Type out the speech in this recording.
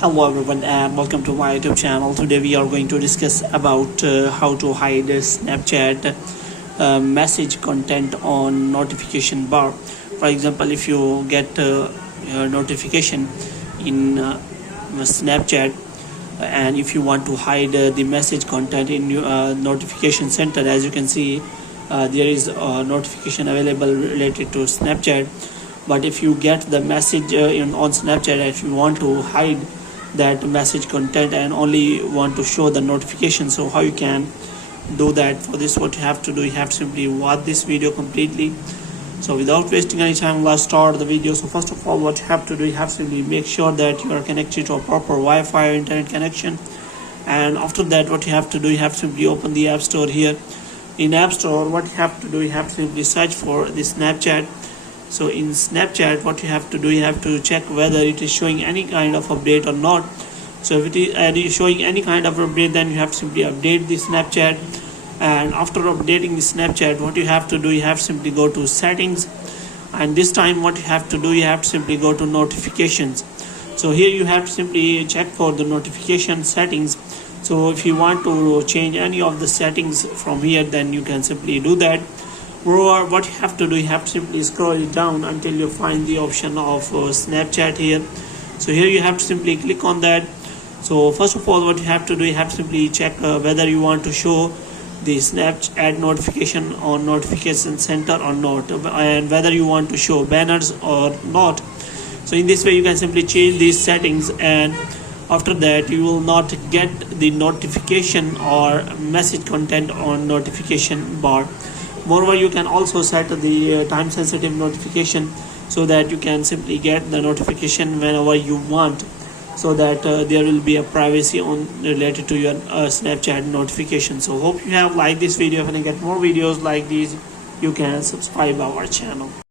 Hello everyone and welcome to my YouTube channel. Today we are going to discuss about how to hide Snapchat message content on notification bar. For example, if you get a notification in Snapchat and if you want to hide the message content in your notification center, as you can see there is a notification available related to Snapchat. But if you get the message on Snapchat, if you want to hide that message content and only want to show the notification, so how you can do that? For this, what you have to do, you have to simply watch this video completely. So without wasting any time, let's start the video. So first of all, what you have to do, you have to simply make sure that you are connected to a proper Wi-Fi or internet connection. And after that, what you have to do, you have to simply open the App Store. Here in App Store, what you have to do, you have to simply search for the Snapchat. So in Snapchat, what you have to do, you have to check whether it is showing any kind of update or not. So if it is showing any kind of update, then you have to simply update the Snapchat. And after updating the Snapchat, what you have to do, you have to simply go to settings. And this time what you have to do, you have to simply go to notifications. So here you have to simply check for the notification settings. So if you want to change any of the settings from here, then you can simply do that. Or what you have to do, you have to simply scroll it down until you find the option of Snapchat here. So here you have to simply click on that. So first of all, what you have to do, you have to simply check whether you want to show the Snapchat notification on notification center or not, and whether you want to show banners or not. So in this way you can simply change these settings, and after that you will not get the notification or message content on notification bar. Moreover, you can also set the time sensitive notification so that you can simply get the notification whenever you want, so that there will be a privacy on related to your Snapchat notification. So hope you have liked this video. If you get more videos like these, you can subscribe our channel.